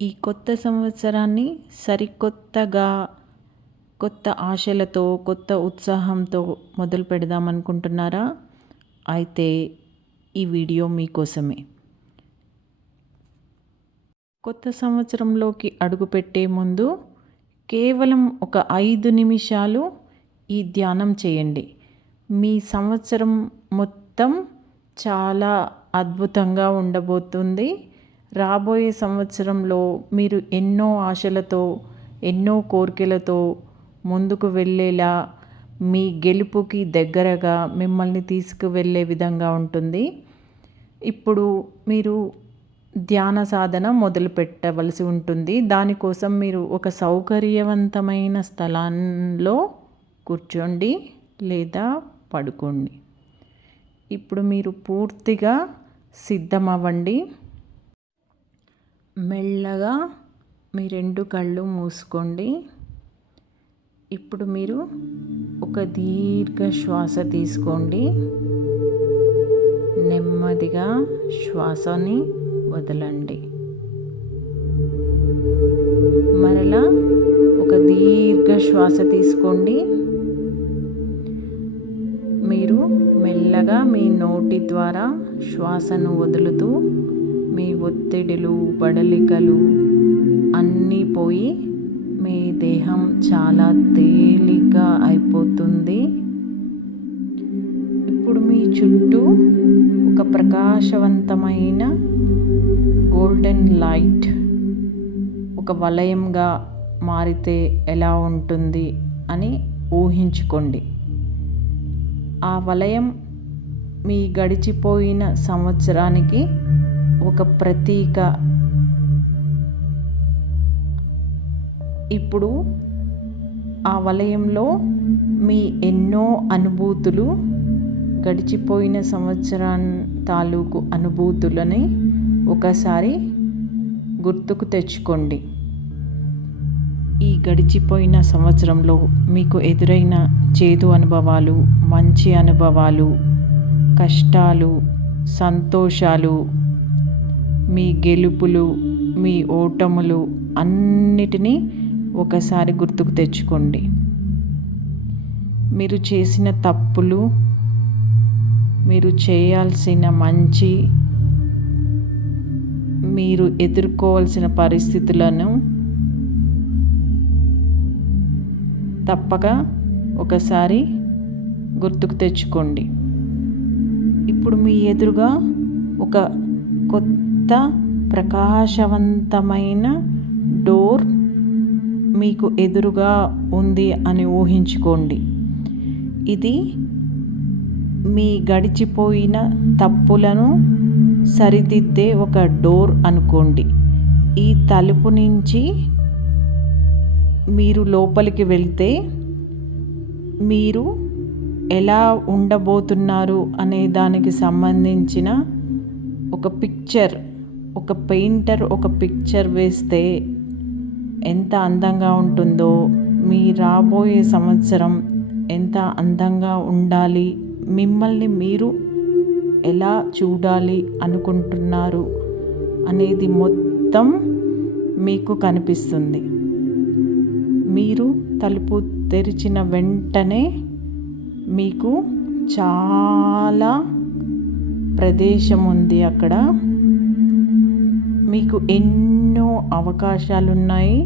ఈ కొత్త సంవత్సరాన్ని సరికొత్తగా, కొత్త ఆశలతో, కొత్త ఉత్సాహంతో మొదలు పెడదామనుకుంటున్నారా? అయితే ఈ వీడియో మీకోసమే. కొత్త సంవత్సరంలోకి అడుగుపెట్టే ముందు కేవలం ఒక 5 నిమిషాలు ఈ ధ్యానం చేయండి. మీ సంవత్సరం మొత్తం చాలా అద్భుతంగా ఉండబోతుంది. రాబోయే సంవత్సరంలో మీరు ఎన్నో ఆశలతో, ఎన్నో కోరికలతో ముందుకు వెళ్ళేలా, మీ గెలుపుకి దగ్గరగా మిమ్మల్ని తీసుకువెళ్ళే విధంగా ఉంటుంది. ఇప్పుడు మీరు ధ్యాన సాధన మొదలు పెట్టవలసి ఉంటుంది. దానికోసం మీరు ఒక సౌకర్యవంతమైన స్థలంలో కూర్చోండి లేదా పడుకోండి. ఇప్పుడు మీరు పూర్తిగా సిద్ధమవ్వండి. మెల్లగా మీ 2 కళ్ళు మూసుకోండి. ఇప్పుడు మీరు ఒక దీర్ఘ శ్వాస తీసుకోండి. నెమ్మదిగా శ్వాసని వదలండి. మరలా ఒక దీర్ఘ శ్వాస తీసుకోండి. మీరు మెల్లగా మీ నోటి ద్వారా శ్వాసను వదులుతూ మీ ఒత్తిడులు, బడలికలు అన్నీ పోయి మీ దేహం చాలా తేలిగ్గా అయిపోతుంది. ఇప్పుడు మీ చుట్టూ ఒక ప్రకాశవంతమైన గోల్డెన్ లైట్ ఒక వలయంగా మారితే ఎలా ఉంటుంది అని ఊహించుకోండి. ఆ వలయం మీ గడిచిపోయిన సంవత్సరానికి ఒక ప్రతీక. ఇప్పుడు ఆ వలయంలో మీ ఎన్నో అనుభూతులు, గడిచిపోయిన సంవత్సరం తాలూకు అనుభూతులని ఒకసారి గుర్తుకు తెచ్చుకోండి. ఈ గడిచిపోయిన సంవత్సరంలో మీకు ఎదురైన చేదు అనుభవాలు, మంచి అనుభవాలు, కష్టాలు, సంతోషాలు, మీ గెలుపులు, మీ ఓటములు అన్నిటినీ ఒకసారి గుర్తుకు తెచ్చుకోండి. మీరు చేసిన తప్పులు, మీరు చేయాల్సిన మంచి, మీరు ఎదుర్కోవాల్సిన పరిస్థితులను తప్పక ఒకసారి గుర్తుకు తెచ్చుకోండి. ఇప్పుడు మీ ఎదురుగా ఒక కొత్త ప్రకాశవంతమైన డోర్ మీకు ఎదురుగా ఉంది అని ఊహించుకోండి. ఇది మీ గడిచిపోయిన తప్పులను సరిదిద్దే ఒక డోర్ అనుకోండి. ఈ తలుపు నుంచి మీరు లోపలికి వెళ్తే మీరు ఎలా ఉండబోతున్నారు అనే దానికి సంబంధించిన ఒక పిక్చర్, ఒక పెయింటర్ ఒక పిక్చర్ వేస్తే ఎంత అందంగా ఉంటుందో, మీ రాబోయే సంవత్సరం ఎంత అందంగా ఉండాలి, మిమ్మల్ని మీరు ఎలా చూడాలి అనుకుంటున్నారు అనేది మొత్తం మీకు కనిపిస్తుంది. మీరు తలుపు తెరిచిన వెంటనే మీకు చాలా ప్రదేశం ఉంది. అక్కడ మీకు ఎన్నో అవకాశాలు ఉన్నాయి.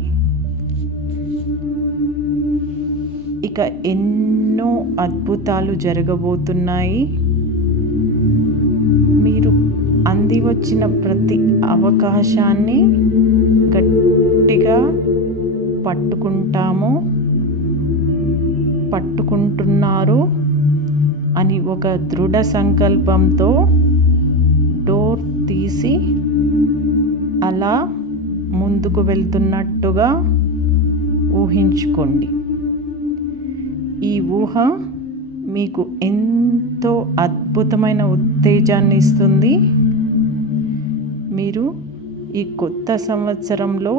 ఇక ఎన్నో అద్భుతాలు జరగబోతున్నాయి. మీరు అంది వచ్చిన ప్రతి అవకాశాన్ని గట్టిగా పట్టుకుంటున్నారు అని ఒక దృఢ సంకల్పంతో డోర్ తీసి అలా ముందుకు వెళ్తున్నట్టుగా ఊహించుకోండి. ఈ ఊహ మీకు ఎంతో అద్భుతమైన ఉత్తేజాన్ని ఇస్తుంది. మీరు ఈ కొత్త సంవత్సరంలో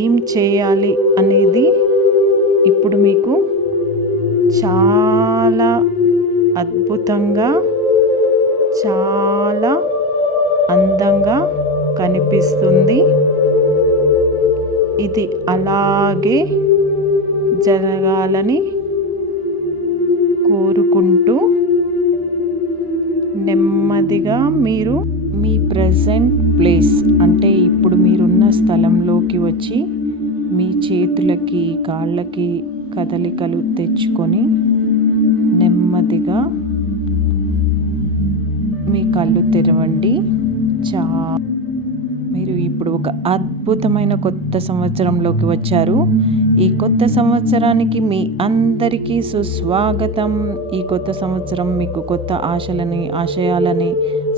ఏం చేయాలి అనేది ఇప్పుడు మీకు చాలా అద్భుతంగా, చాలా అందంగా కనిపిస్తుంది. ఇది అలాగే జరగాలని కోరుకుంటూ నెమ్మదిగా మీరు మీ ప్రజెంట్ ప్లేస్ అంటే ఇప్పుడు మీరున్న స్థలంలోకి వచ్చి మీ చేతులకి కాళ్ళకి కదలికలు తెచ్చుకొని నెమ్మదిగా మీ కళ్ళు తెరవండి. మీరు ఇప్పుడు ఒక అద్భుతమైన కొత్త సంవత్సరంలోకి వచ్చారు. ఈ కొత్త సంవత్సరానికి మీ అందరికీ సుస్వాగతం. ఈ కొత్త సంవత్సరం మీకు కొత్త ఆశలని ఆశయాలని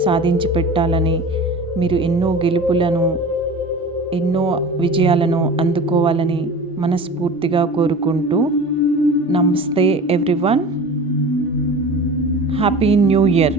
సాధించి పెట్టాలని, మీరు ఎన్నో గెలుపులను ఎన్నో విజయాలను అందుకోవాలని మనస్ఫూర్తిగా కోరుకుంటూ నమస్తే ఎవ్రీవన్. Happy new year.